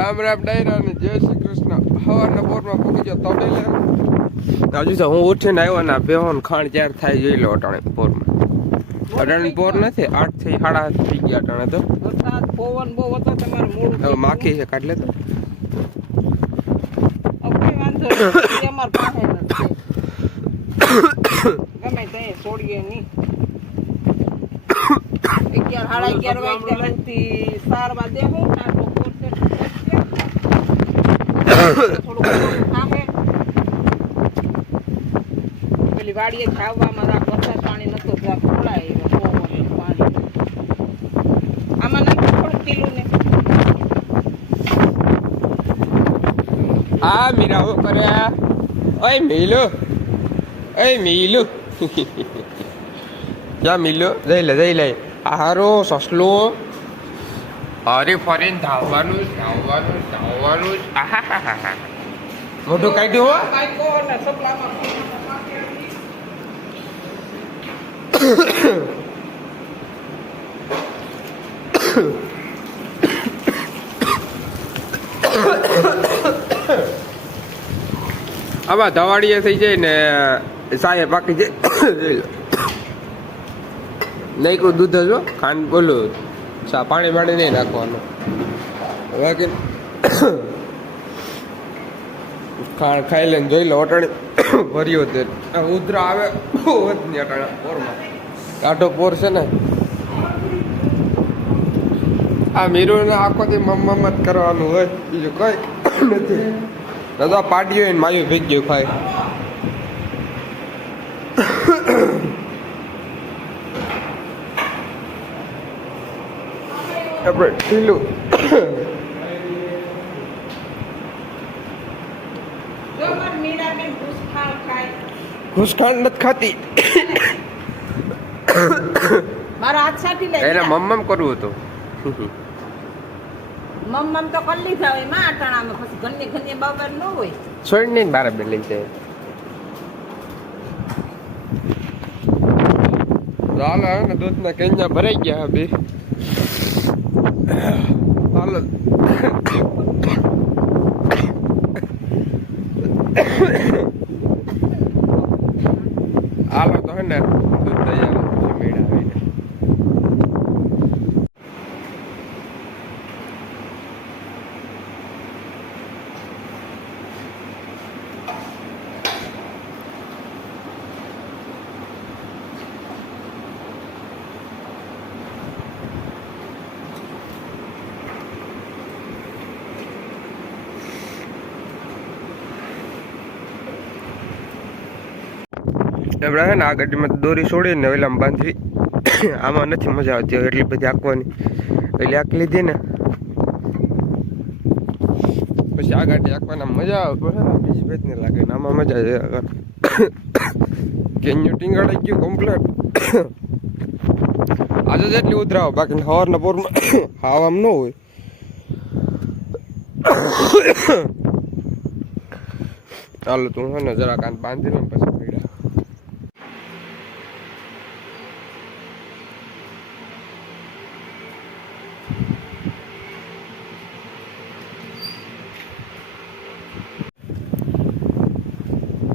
રામ રામ ડાયરા ને જય શ્રી કૃષ્ણ. હવારના પોરમાં પૂકી ગયો તબેલે. હજુ તો હું ઉઠીને આવ્યો ને બેહોન ખાણ ચાર થાય જોઈ લો અટાણે પોરમાં. અટાણે પોર નથી 8 થી 8:30 થઈ ગયા અટાણે તો. વરસાદ પવન બહુ હતો તમારે મૂળ હવે માખી છે કાઢ લે તો. કોઈ વાંધો નથી અમાર પાસે નથી. ગમે તે છોડીએ નહીં. 11:30 વાગ્યા લગતી સારવા દેવું આટલો કોર્સ થોડું ખાહે પેલી વાડીએ ખાવામાં વરસાદ પાણી નતો ખોળાય પાણી આમાં નાખી થોડું પીલું ને આ મીરા હો કરે ઓય મીલુ જા મીલુ જઈ લે હારો સસલો અરે ફરીને ધાવવાનું આહાહાહા મોટું કાઢ્યું હો કાઈકો ને સપલામાં આમાં ધવાડીએ થઈ જાય ને સાહે પાકી જાય નહીં દૂધ જો ખાંડ બોલું પાણી પાણી નહીં નાખવાનું બાકી ખાંડ ખાઈ લઈને જોઈ લો અટાણી ભર્યો તે ઉધરા આવે બહુ જ નહીં અટાણા પોરમાં કાઢો પોર છે ને આ મીરુને આખો દી મમ્મ જ કરવાનું હોય બીજું કઈ નથી દાદા પાડ્યો ને માયું ભેગ્યું ખાય આપણે ઢીલું ઘૂસખાંડ નથી ખાતી મારા હાથ સાટી લે એને મમ્મ કરવું હતું મમ્મ તો કરી લીધા હોય માં આટાણામાં પછી ઘરની બાબર ન હોય છોડ નહીં બરાબર લઈ જાય ચાલો ને દૂધના કેન્યા ભરાઈ ગયા બે ચાલો હાલો તો હે ને દૂધ દઈ આવે મેળા આવીને એમણે હે ને આ ગાડીમાં દોરી છોડીને ઓલામાં બાંધવી આમાં નથી મજા આવતી એટલી બધી આંકવાની એટલે આંક લીધી ને પછી આ ગાડી આંકવાના મજા આવે બીજી ભેજ ને લાગે ને આમાં મજા આવે કેન્યુ ટીંગાડાઈ ગયું કમ્પ્લેટ આજે જ એટલી ઉધરાવો બાકી સવારના પોરમાં હાવામાં ન હોય ચાલો તું હે ને જરા કાન બાંધી લે પછી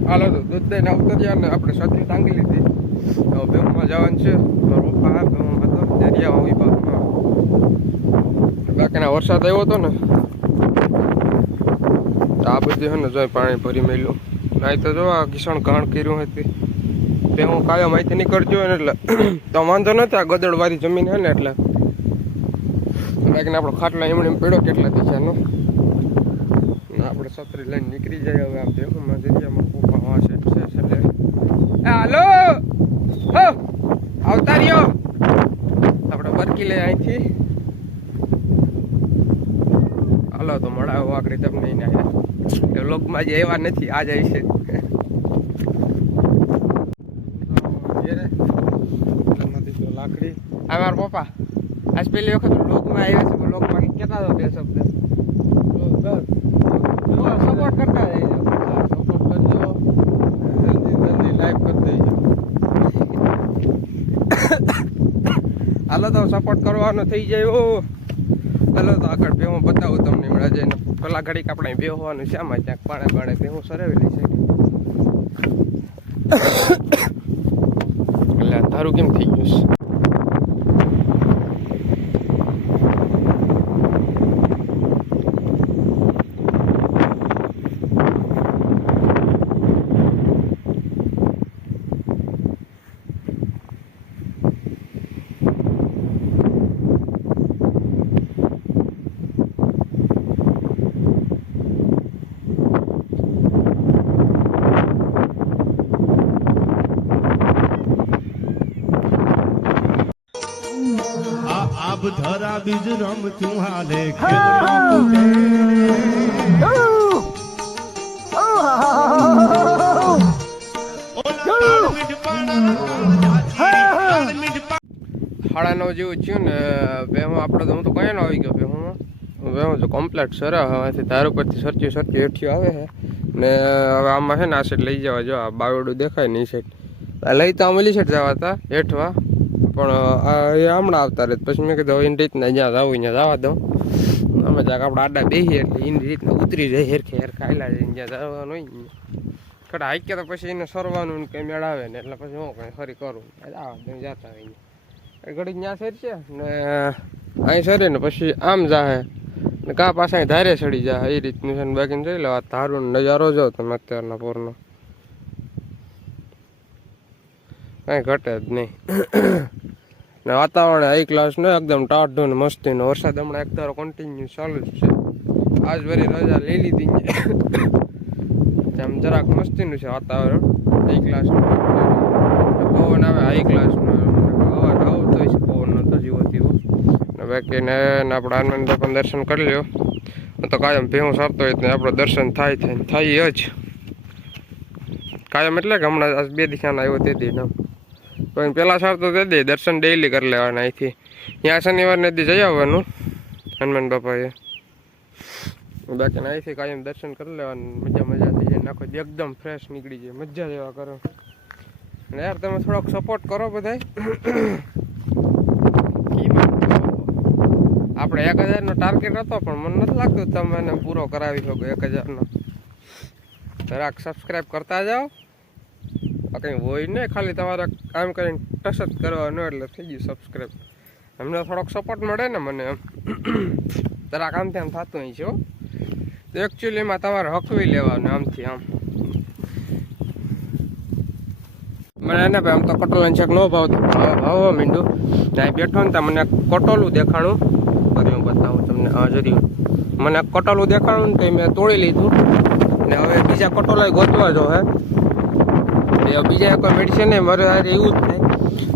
હાલો તો દૂધ દઈને ઉતર્યા ને આપણે છત્રી ટાંગી લીધી તો બેમાં જવાનું છે તો પપ્પા બેમાં તો દરિયા હોય પાસમાં બાકીના વરસાદ આવ્યો હતો ને તો આ બધી છે ને જોઈ પાણી ભરી મેલ્યું નહીં તો જો આ કિસાન ઘાણ કર્યું હતી તે હું કાયમ માહિતી નહીં કરજો ને એટલે તો વાંધો નથી આ ગદડવાળી જમીન છે ને એટલે બાકીને આપણો ખાટલા એમણે પેડો કેટલા દિશાનો આપણે છત્રી લઈને નીકળી જાય હવે આમ દેખોમાં દરિયામાં કોપા વાસે છે એટલે હાલો હો આવતા રહ્યો આપણે બરકી લઈ અહીંથી હાલો તો મળાવો આકડી તમને એને આવ્યા એ લોકમાં જે એવા નથી આ જાય છે લાકડી આ મારા પપ્પા આજ પેલી વખત લોકમાં આવ્યા છે લોકમાં કેતા હતો બે શબ્દ સપોર્ટ કરતા જઈજો સપોર્ટ કરજો જલ્દી લાઈવ કરી દેજો હાલો તો સપોર્ટ કરવાનો થઈ જાય ચાલો તો આગળ ભેહું બતાવું તમને હમણાં જઈને. પેલા ઘડીક આપણે બેહવાનું છે આમાં ક્યાંક પાણે પાણે ભેહું સરાવેલી છે. એટલે તારું કેમ થઈ ગયું છે? આબ ધરા બીજ રમતું હાલે ખેલમાં સાડા 9 જેવું થયું ને ભેહું આપણે તો હું તો કયા ન આવી ગયો ભેહું જો કમ્પ્લેટ સર હવેથી ધાર ઉપરથી સરચી હેઠી આવે છે ને હવે આમાં છે ને આ સાઈડ લઈ જવા જો આ બાવડું દેખાય ને એ સાઈડ લઈ તો આમ ઓલી સાઈડ જવા હતા હેઠવા પણ એ હમણાં આવતા રહે પછી મેં કીધું એની રીતના જ્યાં જવું ત્યાં જવા દઉં અમે જ્યાં આપણે આડા બેસીએ એટલે એની રીતના ઉતરી જાય હેરખે હાયલા જઈને જ્યાં જવાનું હોય ને કડા હાઈકે તો પછી એને સરવાનું ને કંઈ મેળાવે ને એટલે પછી હું કંઈ ફરી કરું આવા જતા હોય ઘડીક ત્યાં સર છે ને અહીં સરે ને પછી આમ જાહે ને કા પાછા ધારે ચડી જાય એ રીતનું છે ને બાકીને જોઈ લો આ ધારો નજારો જો તમે અત્યારના પોરનો કાંઈ ઘટે જ નહીં ને વાતાવરણ હાઈ ક્લાસ ને એકદમ ટાઢું ને મસ્તીનો વરસાદ હમણાં એક ધારો કન્ટિન્યુ ચાલુ જ છે આજ વરી રજા લઈ લીધી આમ જરાક મસ્તીનું છે વાતાવરણ હાઈ ક્લાસનું પવન આવે હાઈ ક્લાસમાં અવાજ આવતો હોય છે પવન નતો જીવો તેવો ને બાકીને આપણે આનંદ પણ દર્શન કરી લ્યો તો કાયમ ભેહું સરતો હોય તો આપણું દર્શન થાય જ કાયમ એટલે કે હમણાં આજ 2 દિશાના આવ્યો તે દી ના પણ પહેલાં સરતો તે દે દર્શન ડેઈલી કરી લેવાના અહીંથી ત્યાં શનિવારને દી જઈ આવવાનું હનુમાન બાપાએ બાકીને અહીંથી કાયમ દર્શન કરી લેવાનું મજા થઈ જાય નાખો એકદમ ફ્રેશ નીકળી જાય મજા જેવા કરો ને યાર તમે થોડોક સપોર્ટ કરો બધાય આપણે 1000નો ટાર્ગેટ હતો પણ મને નથી લાગતું તમે એને પૂરો કરાવી શકો 1000નો જરાક સબસ્ક્રાઈબ કરતા જાઓ કંઈ હોય ને ખાલી તમારે કામ કરીને ટચ જ કરવાનું એટલે થઈ ગયું સબસ્ક્રાઈબ અમને થોડોક સપોર્ટ મળે ને મને એમ જરાક આમથી આમ થતું હોય છે તો એકચ્યુઅલીમાં તમારે હકવી લેવાનું આમથી આમ મને એને ભાઈ આમ તો કટોલાની શાક ન ભાવતું ભાવવા માંડ્યું ત્યાં બેઠો ને ત્યાં મને કટોલું દેખાણું પછી હું બતાવું તમને હા જરી મને કટોલું દેખાણું ને તો મેં તોડી લીધું ને હવે બીજા કટોલા ગોતવા જો હે બીજા કોઈ મેડિસિન નહીં મારે એવું જ થાય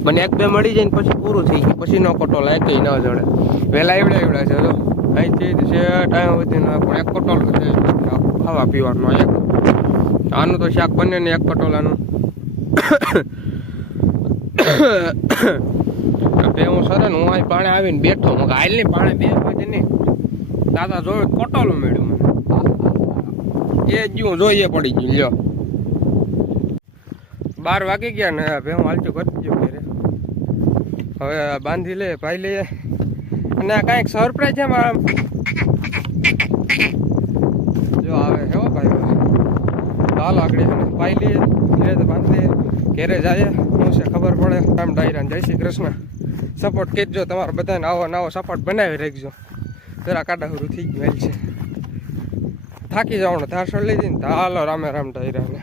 મને 1-2 મળી જાય ને પછી પૂરું થઈ ગયું પછી નો કટોલા એક ન જડે વહેલા એવડા છે જો અહીંથી છે ટાઈમ સુધી પણ 1 કટોલું છે ખાવા પીવાનું એક આનું તો શાક બને ને 1 કટોલાનું હું સર ને હું અહીં પાણે આવીને બેઠો હું હાલ નહીં પાણે બે વાગે નહીં દાદા જોયું કટોલું મેળ્યું મને એ જ જોઈએ પડી ગયું લ્યો 12 વાગી ગયા ને ભાઈ હું હાલતું કરી ગયો ઘરે હવે બાંધી લે ભાઈ લઈએ અને કાંઈક સરપ્રાઈઝ છે મારા જો આવે હો ભાઈ હાલ આગળ ભાઈ લઈએ ઘરે તો બાંધી લઈએ ઘરે જાય શું છે ખબર પડે આમ ડાયરાને જય શ્રી કૃષ્ણ સપોર્ટ કહેજો તમારે બધાને આવો સપોર્ટ બનાવી રાખજો જરા કાડાહુરું થઈ ગયું છે થાકી જવાનું ધારસોડ લઈ જઈને હાલો રામે રામ ડાયરાને